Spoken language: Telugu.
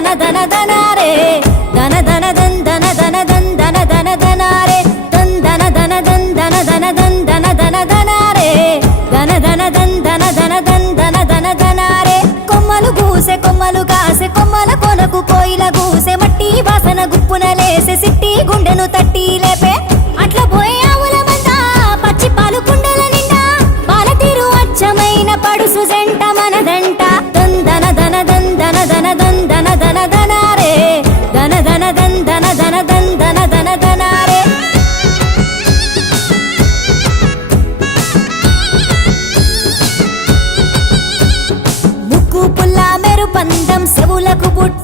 ధన ధన ధనారే ధన ధన ధన్ ధన ధన ధన్ ధన ధన ధనారే ధన్ ధన ధన ధన్ ధన ధన ధన్ ధన ధన ధనారే ధన ధన ధన్ ధన ధన ధన్ ధన ధన ధనారే కొమ్మలు కూసే కొమ్మలు కాసే కొమ్మల కొనకు కోయిల కూసే మట్టి వాసన గుప్పున లేసే సిట్టి గుండెను తట్టి లేపే అట్లా పోయే ఆవుల మంద పచ్చి పాలు కుండల నిండా పాల తీరు అచ్చమైన పడుసు జంట మనదంట ధన్ ధన ధన ధన్ ధన ధన ధన్ ధన ధన ధనారే ధన ధన ధన్ ధన ధన ధన్ ధన ధన ధనారే ముక్కు పుల్ల మెరు పందం సెవులకు బుట్ట